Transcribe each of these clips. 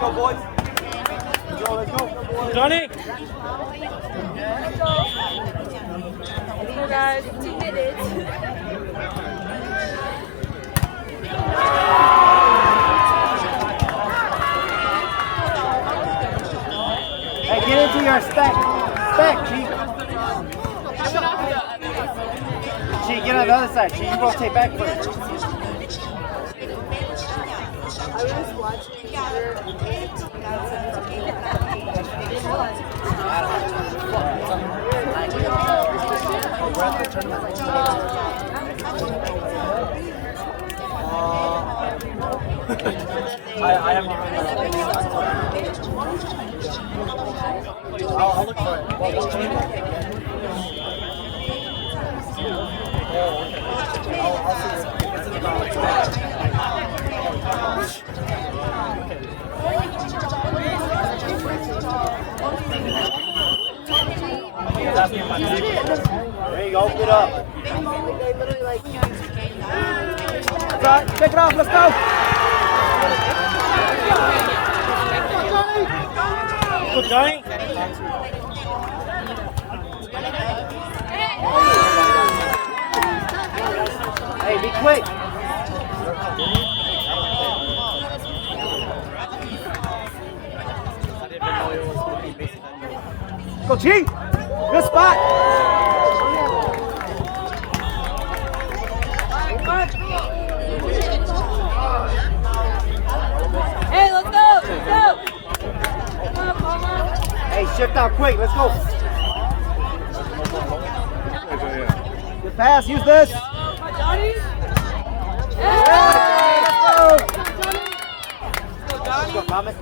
Go, boys. Let's go. Johnny! So guys, 2 minutes. Hey, get into your stack. Stack, Chief. Chief, get on the other side. Chief, you rotate back first. I was watching I haven't I'll look for it. I'll see it. It's in the box. There you go, get up. Right, check it off, let's go. Good, Johnny! Hey, be quick. Go, G. Good spot. Hey, let's go! Let's go! Hey, shift out quick. Let's go. Good pass. Use this. Johnny! Let's go. Let's go, Thomas.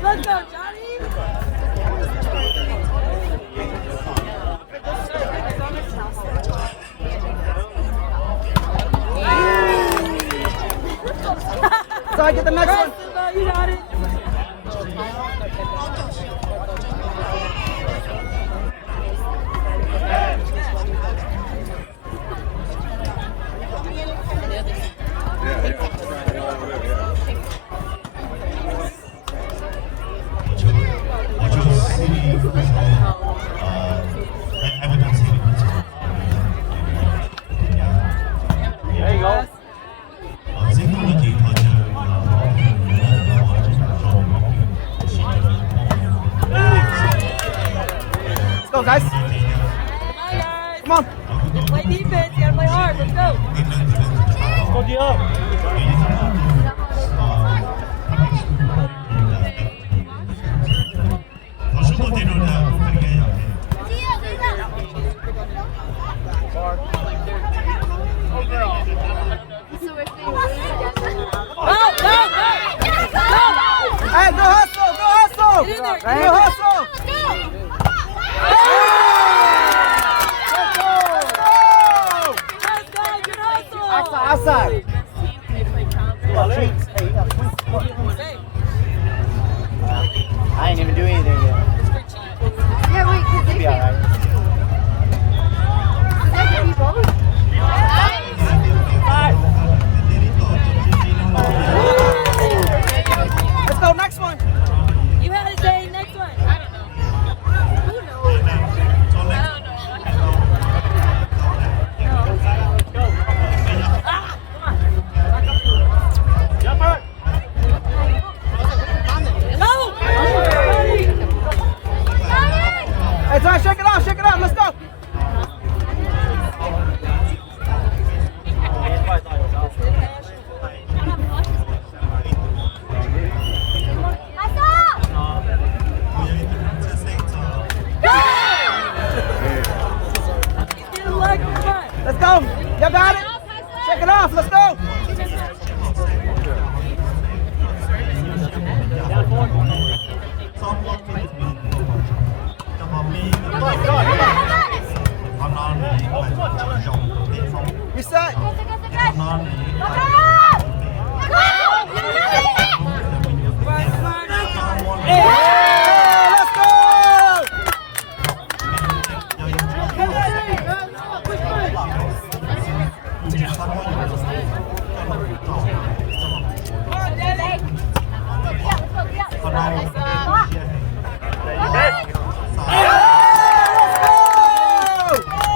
Let's go, Johnny! So I get the next one. You got it. There you go. Let's go, guys. Come on. Play defense. You gotta play hard. Let's go. Go, Dio! Hey, go hustle, go hustle. Get in there. Go hustle. Let's go. Good hustle. Outside. Hey, you got I ain't even doing anything yet. Yeah, wait, because You'll be all right. Let's go, next one. You had it, Dane. Next one.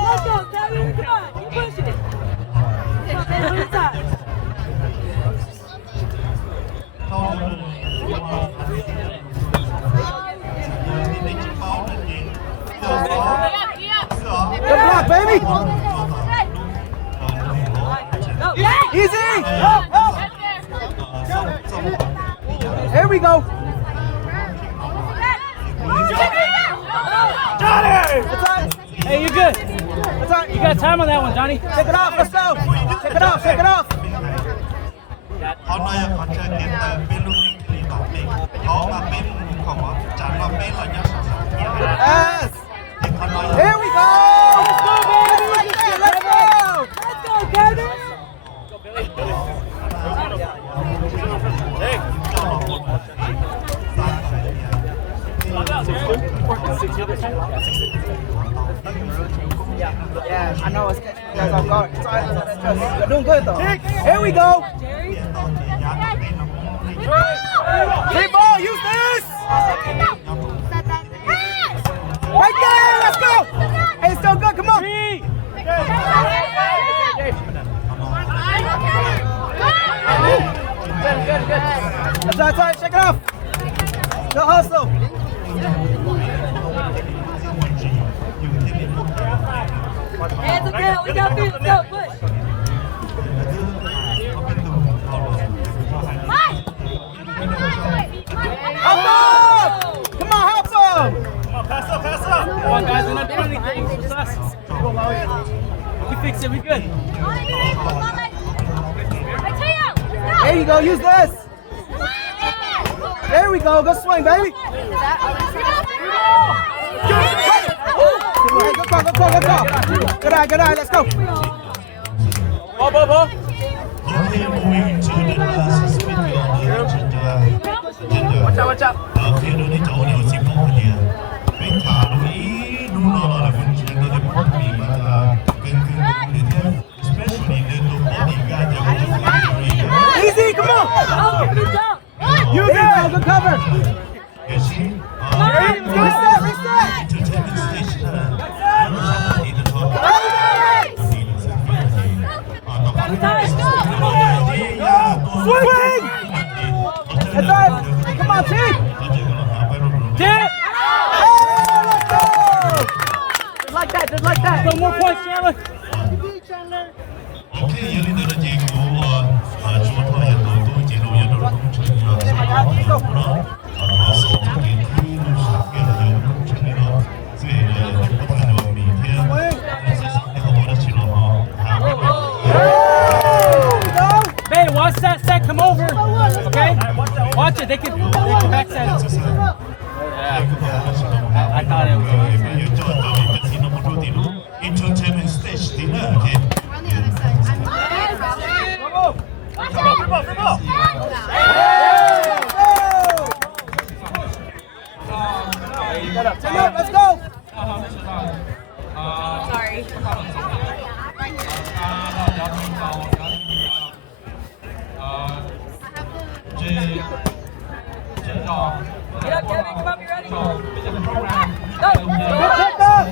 Let's go, Kevin. Come on. Keep pushing it. Come on, inside. Good block, baby. Easy. Here we go. Johnny! Hey, you good? That's all right. You got time on that one, Johnny. Shake it off. Let's go. Shake it off. Shake it off. เขาน้อยขอเชิญเกมเตอร์เป็นลูกหญิงที่ต่อเองเขามาเป็นของจานมาเป็นระยะสั้นๆเนี่ย Yes. เด็กเขาน้อย Here we go. Let's go. Let's go, Kevin. Yeah, I know it's catching you guys off guard. It's all right. You're doing good though. Here we go. Free ball. Use this. Right there. Let's go. Hey, it's still good. Come on. Good. That's all right. Shake it off. Good hustle. Hands up down. We got feet. Let's go. Push. Hop up. Come on, hop up. Come on, pass up. Come on, guys. We're not doing anything. It's just us. We fix it. We good. There you go. Use this. There we go. Good swing, baby. Hey, good call. Good eye. Let's go. Ball. Okay, moving to the last speed Watch out. Okay, no need to only see more here. Wait, Harry, no, when you get the body, especially the bodyguard. Easy. Come on. Oh, good job. Use it. Good cover. Yes, she. Reset. Entertainment station. Swing. That's right. Come on, team. Get it. Hey, let's go. Just like that. No more points, Chandler. Okay, you need to take over. Hey, watch that set come over. Okay? Watch it. They can back set it. I thought it was. Entertainment stage dinner. Free ball. Let's go. Sorry. Get up, Kevin. Come on, be ready. Go. Good check up.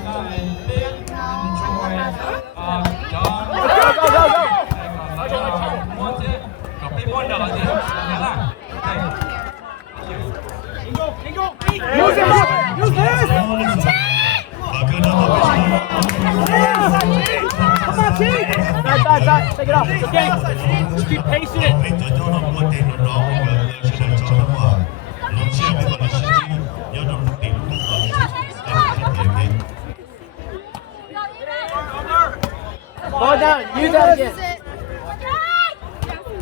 Use this. Come on, team. Side. Take it off. It's okay. Just keep pacing it. Ball down. Use that again.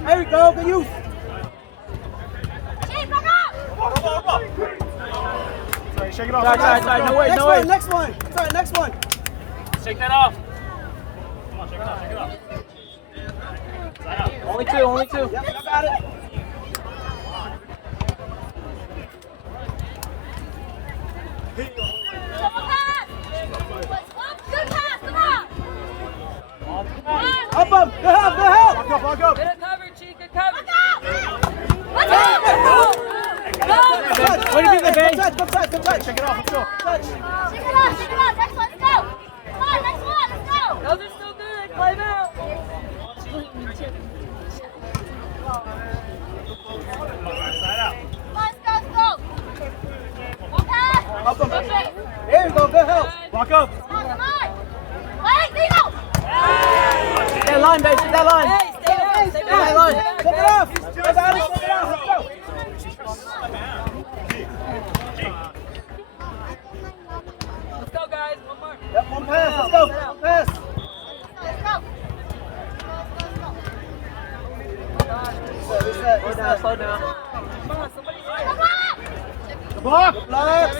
There we go. Good use. Shake it off. Side. No way. Next one. Sorry, next one. Shake that off. Come on, shake it off. Only two. Yep, you got it. Up. Good help. Walk up. Good cover, Chief. Good cover. Way to be the base. touch. Shake it off, let's go. Touch. Shake it off, next one, let's go. Come on, next one, let's go. Those are still good. Play them out. Up him. There you go, good help. Walk up. Come on. Wait, Dino. Stay that line, baby, stay that line. Hey, stay back. Stay Stay that line. back. Check it off. Check it off, let's go. Let's go, guys. One more. Yep, one pass, let's go. One pass. Let's go. Reset. Slow down. Come on, somebody. Come on. The block. Block.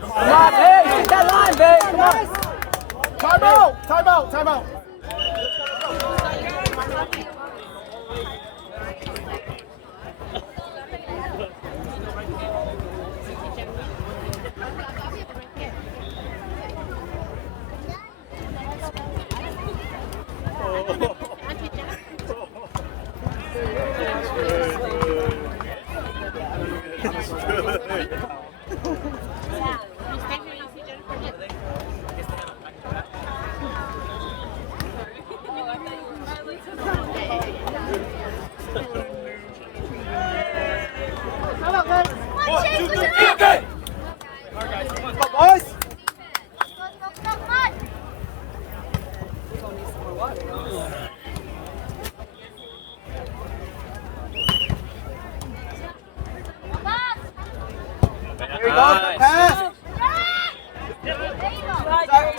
Come on, hey, hit that line, babe. Come on. Time out. Time out. Time out. Boys. Here we go. Pass.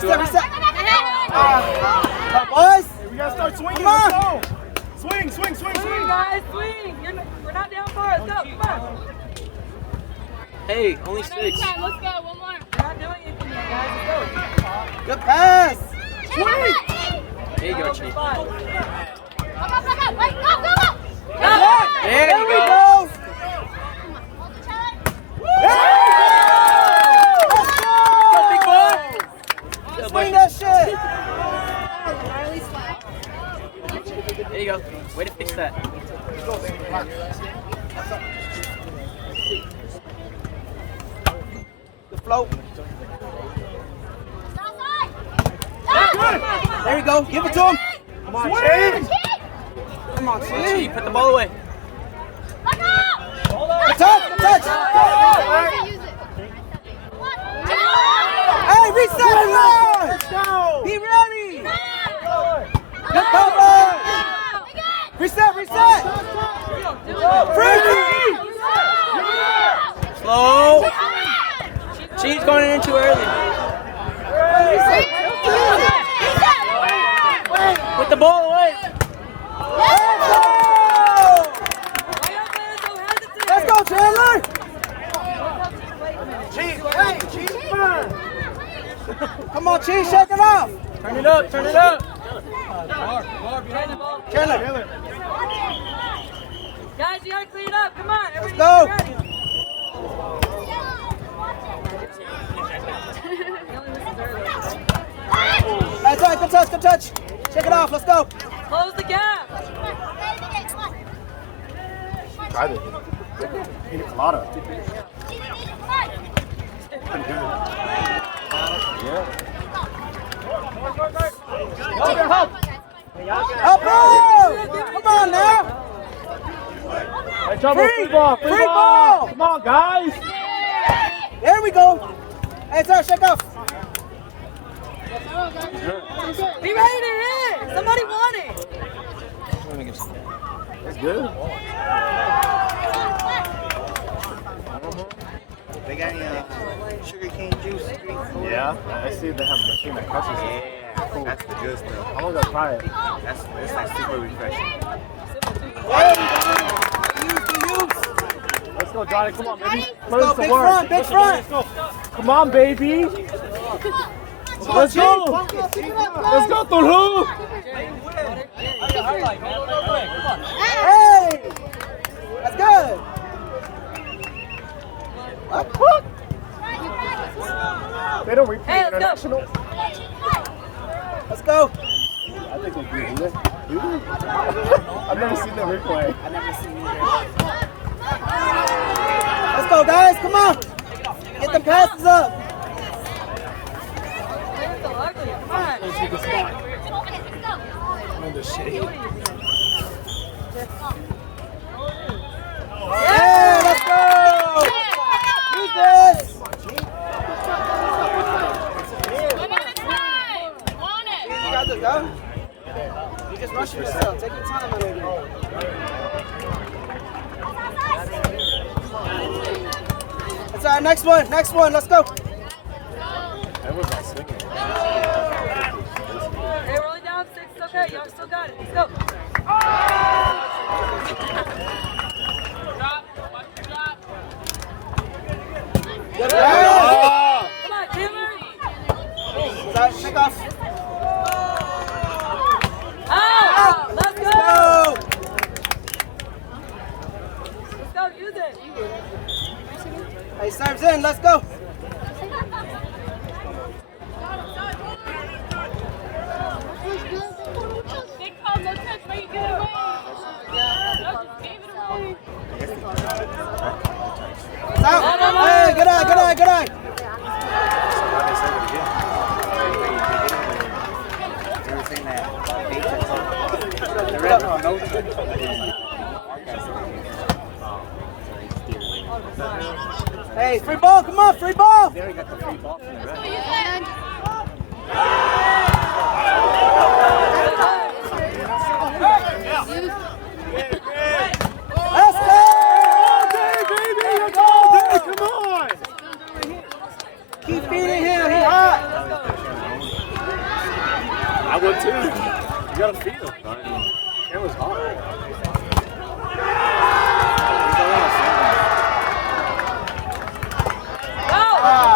Reset. Boys. We gotta start swinging. Come on. Swing. Swing, guys. Swing. We're not down far. Let's go. Come on. Hey, only 6. Let's go, one more. We're not doing anything yet, guys. Let's go. Good pass. Swing. There you go, Chief. Go. Wait, go. There you go. Go, big boy. Swing that shit. There you go. Way to fix that. The float. There you go. Give it to him. Come on, Chief. Come on, Chief. Put the ball away. Good touch. Hey, reset the line. Let's go. Be ready. Good cover. Reset. Free. Slow. Chief's going in too early. Put the ball away. Let's go, Chandler. Chief, hey, Chief, come on, Chief, shake it off. Turn it up. Chandler. Guys, you gotta clean it up. Come on. Let's go. That's right, good touch. Check it off, let's go. Close the gap. Tried it. Pina colada. Pretty good. Yeah. Up, come on now. Hey, trouble. Free ball. Come on, guys. There we go. Hey, sir, shake off. Be ready to hit. Somebody want it. That's good. They got any sugar cane juice? Yeah, I see they have a machine that crushes it. Yeah, Cool. that's the good stuff. I'm gonna go try it. That's like super refreshing. Let's go, Johnny. Come on, baby. Let's go, big front, big front. Come on, baby. Let's go. Let's go, Tulu. Hey, that's good. They don't repeat Hey, let's go. international. Let's go. I think they do. Do they? I've never seen the replay. I never seen you there. Let's go, Tempo, guys. Come on. Get the passes up. Yeah, let's go. Use this. You got this, go. You just rushing yourself. Take your time, my lady. That's our next one. Next one. Let's go. Hey, we're only down 6. It's okay. Y'all still got it. Let's go. Good Come on, Taylor. Shake off. Out. Let's go. Go. Let's go. Use it. Hey, serves in. Let's go. They call no touch when you get away. Y'all just gave it away. It's out. Hey, good eye, good eye, good eye. Hey, free ball, come on, free ball. Let's go. Come on! Keep feeding him, he hot. I would too. You gotta feed him. It was hot.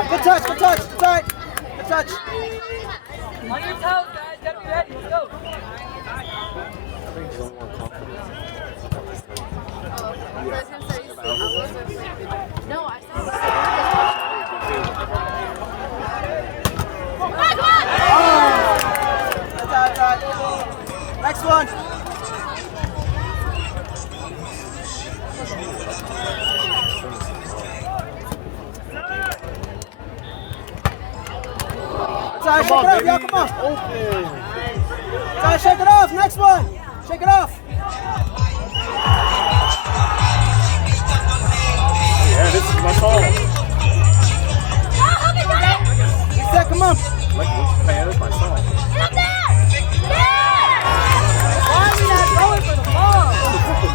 Good touch, good touch, good touch. Good touch. On your toes, guys. Gotta be ready. Let's go. No, I saw That's out. Next one. Sorry, shake it off, y'all, come on. Sorry, shake it off, next one. Shake it off. Yeah, this is my fault.